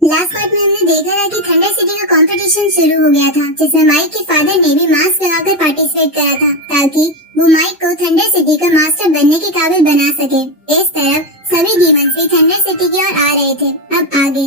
Last part में हमने देखा था कि थंडर सिटी का कंपटीशन शुरू हो गया था, जिसमें माइक के फादर ने भी मास्क लगाकर पार्टिसिपेट करा था ताकि वो माइक को थंडर सिटी का मास्टर बनने के काबिल बना सके। इस तरफ सभी डीमंस भी थंडर सिटी की ओर आ रहे थे। अब आगे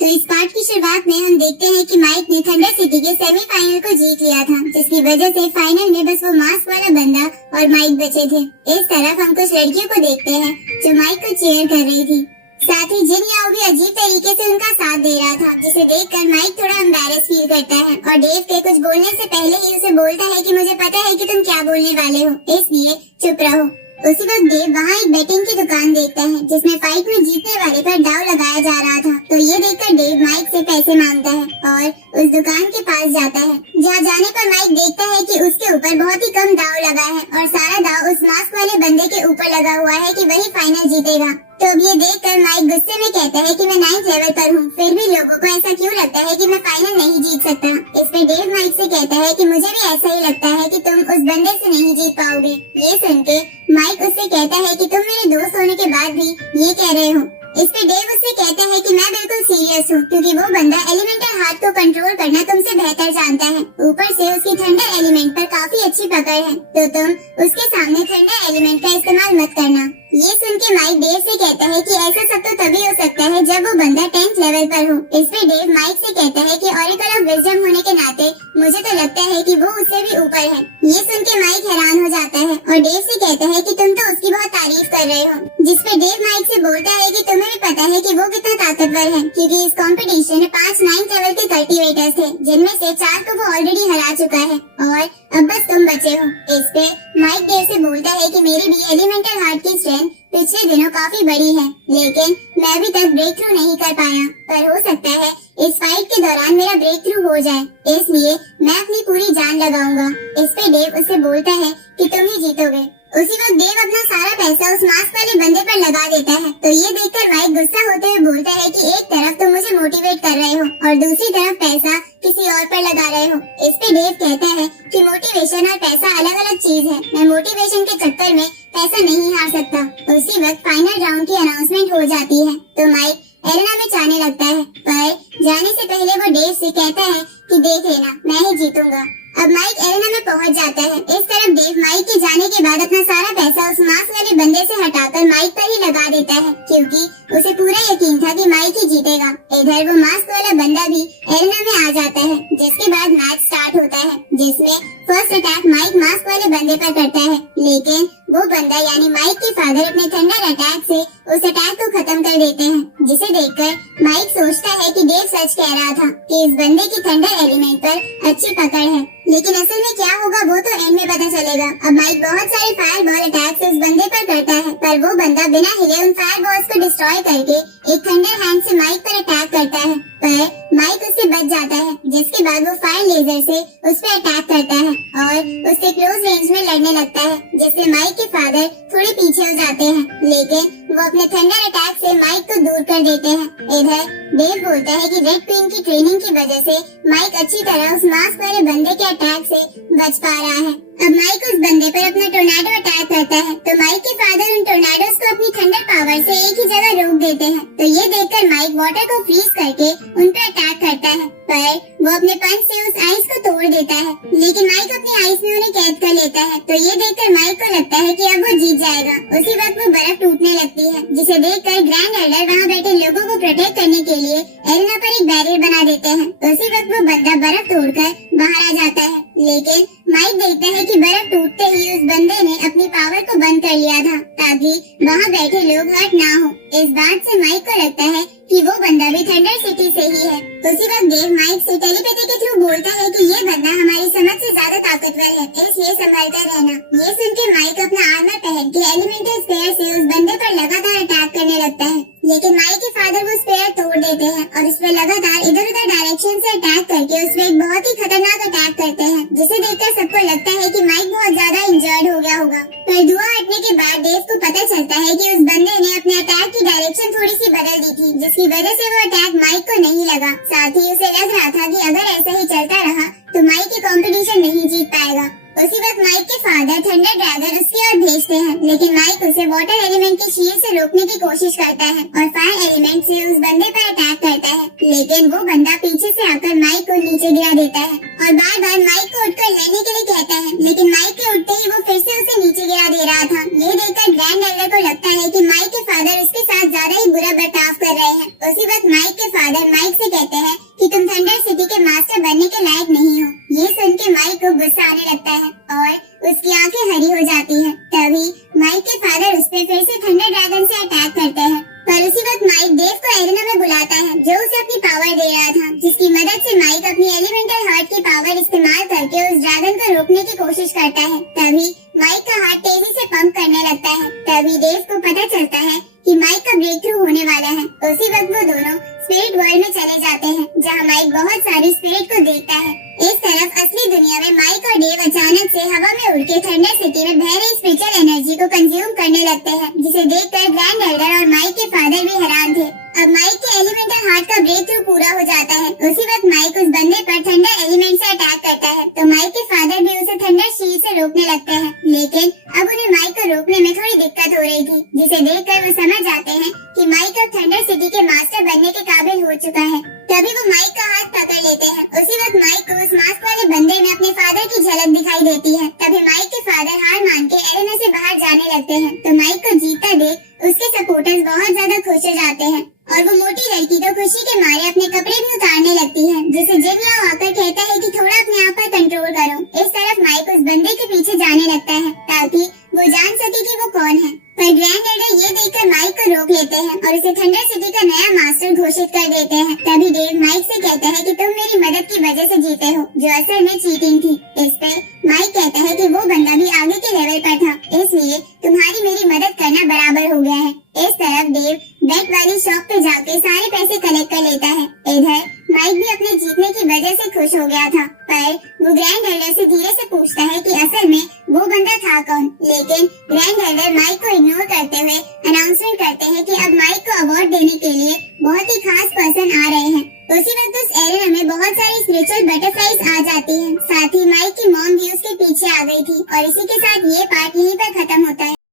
तो इस पार्ट की शुरुआत में हम देखते हैं कि माइक ने थंडर सिटी के सेमीफाइनल को जीत लिया था, जिसकी वजह से फाइनल में बस वो मास्क वाला बंदा और माइक बचे थे। इस तरफ हम कुछ लड़कियों को देखते हैं जो माइक को चीयर कर रही थी। साथ ही जिन याओ भी अजीब तरीके से उनका साथ दे रहा था, जिसे देखकर माइक थोड़ा एम्बैरेस फील करता है और डेव के कुछ बोलने से पहले ही उसे बोलता है कि मुझे पता है कि तुम क्या बोलने वाले हो, इसलिए चुप रहो। उसी वक्त डेव वहाँ एक बेटिंग की दुकान देखता है जिसमें फाइट में जीतने वाले पर दाव लगाया जा रहा था। तो ये देखकर डेव माइक से पैसे मांगता है और उस दुकान के पास जाता है, जहाँ जाने पर माइक देखता है कि उसके ऊपर बहुत ही कम दाव लगा है और सारा दाव उस मास्क वाले बंदे के ऊपर लगा हुआ है कि वही फाइनल जीतेगा। तो अब ये देखकर माइक गुस्से में कहता है कि मैं 9th लेवल पर हूँ, फिर भी लोगों को ऐसा क्यों लगता है कि मैं फाइनल नहीं जीत सकता। इस पे डेव माइक से कहता है कि मुझे भी ऐसा ही लगता है कि तुम उस बंदे से नहीं जीत पाओगे। ये सुन के माइक उससे कहता है कि तुम मेरे दोस्त होने के बाद भी ये कह रहे हो। इस पे डेव उससे कहता है कि मैं बिल्कुल सीरियस हूँ, क्योंकि वो बंदा एलिमेंटल हार्ट को कंट्रोल करना तुमसे बेहतर जानता है। ऊपर से उसकी थंडर एलिमेंट पर काफी अच्छी पकड़ है, तो तुम उसके सामने थंडर एलिमेंट का इस्तेमाल मत करना। ये सुन के माइक डेव से कहता है कि ऐसा सब तो तभी हो सकता है जब वो बंदा 10th लेवल पर हो। इस पे डेव माइक से कहता है कि ऑरेकल ऑफ विजडम होने के नाते मुझे तो लगता है कि वो उससे भी ऊपर है। ये सुन के माइक हैरान हो जाता है और डेव से कहता है कि तुम तो उसकी बहुत तारीफ कर रहे हो। जिस पे डेव माइक से बोलता है कि तुम्हें भी पता है कि वो कितना ताकतवर है, क्योंकि इस कंपटीशन में 5 9th लेवल के कल्टीवेटर्स थे, जिनमें से 4 को वो ऑलरेडी हरा चुका है और अब बस तुम बचे हो। इस पे माइक डेव से बोलता है कि मेरी भी एलिमेंटल हार्ट की स्ट्रेंथ पिछले दिनों काफी बड़ी है, लेकिन मैं अभी तक ब्रेक थ्रू नहीं कर पाया, पर हो सकता है इस फाइट के दौरान मेरा ब्रेक थ्रू हो जाए, इसलिए मैं अपनी पूरी जान लगाऊंगा। इस पे डेव उससे बोलता है कि तुम ही जीतोगे। उसी वक्त देव अपना सारा पैसा उस मास्क वाले बंदे पर लगा देता है। तो ये देखकर माइक गुस्सा होते हुए बोलता है कि एक तरफ तुम मुझे मोटिवेट कर रहे हो और दूसरी तरफ पैसा किसी और पर लगा रहे हो। इस पे डेव कहता है कि मोटिवेशन और पैसा अलग अलग चीज है, मैं मोटिवेशन के चक्कर में पैसा नहीं हार सकता। उसी वक्त फाइनल राउंड की अनाउंसमेंट हो जाती है, तो माइक एलेना में जाने लगता है, पर जाने से पहले वो डेव से कहता है कि देख लेना, मैं ही जीतूंगा। अब माइक एलेना में पहुंच जाता है। इस तरफ डेव माइक के जाने के बाद अपना सारा पैसा उस मास्क वाले बंदे से हटाकर माइक पर ही लगा देता है, क्योंकि उसे पूरा यकीन था कि माइक ही जीतेगा। इधर वो मास्क वाला बंदा भी एलेना में आ जाता है, जिसके बाद मैच स्टार्ट होता है, जिसमें फर्स्ट अटैक माइक मास्क वाले बंदे पर करता है, लेकिन वो बंदा यानी माइक के फादर अपने थंडर अटैक से उस अटैक को खत्म कर देते हैं। जिसे देखकर माइक सोचता है कि डेव सच कह रहा था कि इस बंदे की थंडर एलिमेंट पर अच्छी पकड़ है, लेकिन असल में क्या होगा वो तो एंड में पता चलेगा। अब माइक बहुत सारे फायर बॉल अटैक्स उस बंदे पर करता है, पर वो बंदा बिना हिले उन फायर बॉल्स को डिस्ट्रॉय करके एक थंडर हैंड से माइक पर अटैक करता है, पर माइक उससे बच जाता है। जिसके बाद वो फायर लेजर से उस पर अटैक करता है और उससे क्लोज रेंज में लड़ने लगता है, जिससे माइक के फादर थोड़े पीछे हो जाते हैं, लेकिन वो अपने थंडर अटैक से माइक को दूर कर देते हैं। इधर डेव बोलता है कि रेड क्वीन की ट्रेनिंग की वजह से माइक अच्छी तरह उस मास्क वाले बंदे के अटैक से बच पा रहा है। अब माइक उस बंदे पर अपना टोर्नाडो अटैक करता है, तो माइक के फादर उन टोर्नाडोस को अपनी थंडर पावर से एक ही जगह रोक देते हैं। तो ये देखकर माइक वाटर को फ्रीज करके उन पर अटैक करता है, पर वो अपने पंच से उस आइस को तोड़ देता है, लेकिन माइक अपनी आइस में उन्हें कैद कर लेता है। तो ये देखकर माइक को लगता है कि अब वो जीत जाएगा। उसी वक्त वो बर्फ टूटने लगती है, जिसे देखकर ग्रैंड एल्डर वहाँ बैठे लोगों को प्रोटेक्ट करने के लिए एलेना पर एक बैरियर बना देते हैं। उसी वक्त वो बंदा बर्फ तोड़कर बाहर आ जाता है, लेकिन माइक देखता है कि बर्फ टूटते ही उस बंदे ने अपनी पावर को बंद कर लिया था, ताकि वहाँ बैठे लोग हर्ट ना हो। इस बात से माइक को लगता है कि वो बंदा भी थंडर सिटी से ही है। उसी वक्त डेव माइक से टेलीपैथी के थ्रू बोलता है कि ये बंदा हमारी समझ से ज्यादा ताकतवर है, इसलिए संभल कर रहना। ये सुन के माइक अपना आर्मर पहन के एलिमेंटल स्पेयर से उस बंदे पर लगातार अटैक करने लगता है, लेकिन माइक के फादर वो स्पेयर तोड़ देते हैं और उस पर लगातार इधर उधर डायरेक्शन से अटैक करके उस पर एक बहुत ही खतरनाक अटैक करते हैं, जिसे देखकर सबको लगता है कि माइक बहुत ज्यादा इंजर्ड हो गया होगा। पर धुआं हटने के बाद डेव को पता चलता है कि उस बंदे ने अपने अटैक की डायरेक्शन थोड़ी सी बदल दी थी, जिसकी वजह से वो अटैक माइक को नहीं लगा। साथ ही उसे लग रहा था कि अगर ऐसा ही चलता रहा तो माइक ये कंपटीशन नहीं जीत पाएगा। उसी वक्त माइक के फादर थंडर ड्रैगन उसकी ओर भेजते हैं, लेकिन माइक उसे वाटर एलिमेंट के शील्ड से रोकने की कोशिश करता है और फायर एलिमेंट से उस बंदे पर अटैक करता है, लेकिन वो बंदा पीछे से आकर माइक को नीचे गिरा देता है और बार बार माइक को उठकर लेने के लिए कहता है, लेकिन माइक के उठते ही वो फिर से उसे नीचे गिरा दे रहा था। ये देखकर ग्रैंड एल्डर को लगता है कि माइक के फादर उसके साथ ज्यादा ही बुरा बर्ताव कर रहे हैं। उसी वक्त माइक के फादर माइक से कहते हैं कि तुम थंडर सिटी के मास्टर बनने के लायक नहीं हो। ये सुन के माइक को गुस्सा आने लगता है और उसकी आंखें हरी हो जाती हैं। तभी माइक के फादर उस पे फिर से थंडर ड्रैगन से अटैक करते हैं, पर उसी वक्त माइक देव को एरेना में बुलाता है जो उसे अपनी पावर दे रहा था, जिसकी मदद से माइक अपनी एलिमेंटल हार्ट की पावर इस्तेमाल करके उस ड्रैगन को रोकने की कोशिश करता है। तभी माइक का हार्ट तेजी से पंप करने लगता है। तभी देव को पता चलता है कि माइक का ब्रेक थ्रू होने वाला है। उसी वक्त वो दोनों स्पिरिट वर्ल्ड में चले जाते हैं, जहाँ माइक बहुत सारी स्पिरिट को देखता है। इस तरफ असली दुनिया में माइक और डेव अचानक से हवा में उड़ के थंडर सिटी में बह रही स्पिरिचुअल एनर्जी को कंज्यूम करने लगते हैं, जिसे देखकर ग्रैंड एल्डर और माइक के फादर भी हैरान थे। अब माइक के एलिमेंटल हार्ट का ब्रेक थ्रू पूरा हो जाता है। उसी वक्त माइक उस बंदे पर थंडर एलिमेंट से अटैक करता है, तो माइक के फादर भी उसे थंडर शील्ड से रोकने लगते हैं, लेकिन अब उन्हें माइक को रोकने में थोड़ी दिक्कत हो रही थी, जिसे देखकर वो समझ जाते हैं कि माइक अब थंडर सिटी के मास्टर बनने के काबिल हो चुका है। तभी वो माइक का हाथ पकड़ लेते हैं। उसी वक्त माइक को उस मास्क वाले बंदे में अपने फादर की झलक दिखाई देती है। तभी माइक के फादर हार मान के एरेना से बाहर जाने लगते हैं, तो माइक को जीतता देख उसके सपोर्टर्स बहुत ज्यादा खुश हो जाते हैं और वो मोटी लड़की तो खुशी के मारे अपने कपड़े भी उतारने लगती है, जिसे जिम यहाँ आकर कहता है कि थोड़ा अपने आप पर कंट्रोल करो। इस तरफ माइक उस बंदे के पीछे जाने लगता है ताकि वो जान सके कि वो कौन है, पर ग्रैंड एल्डर ये देखकर माइक को रोक लेते हैं और उसे थंडर सिटी का नया मास्टर घोषित कर देते हैं। तभी डेव माइक से कहता है कि तुम मेरी मदद की वजह से जीते हो, जो असल में चीटिंग थी। इस पे माइक कहता है कि वो बंदा भी आगे के लेवल पर था, इसलिए तुम्हारी मेरी मदद करना बराबर हो गया है। इस तरफ देव बेट वाली शॉप पे जाके सारे पैसे कलेक्ट कर लेता है। इधर माइक भी अपने जीतने की वजह से खुश हो गया था, पर वो ग्रैंड एल्डर से धीरे से पूछता है कि असल में वो बंदा था कौन। लेकिन ग्रैंड एल्डर माइक को इग्नोर करते हुए अनाउंसमेंट करते हैं कि अब माइक को अवार्ड देने के लिए बहुत ही खास पर्सन आ रहे हैं। उसी वक्त उस एरिया में बहुत सारी स्पिरिचुअल बटरफ्लाइज आ जाती हैं। साथ ही माइक की मॉम भी उसके पीछे आ गई थी और इसी के साथ ये पार्ट यहीं पर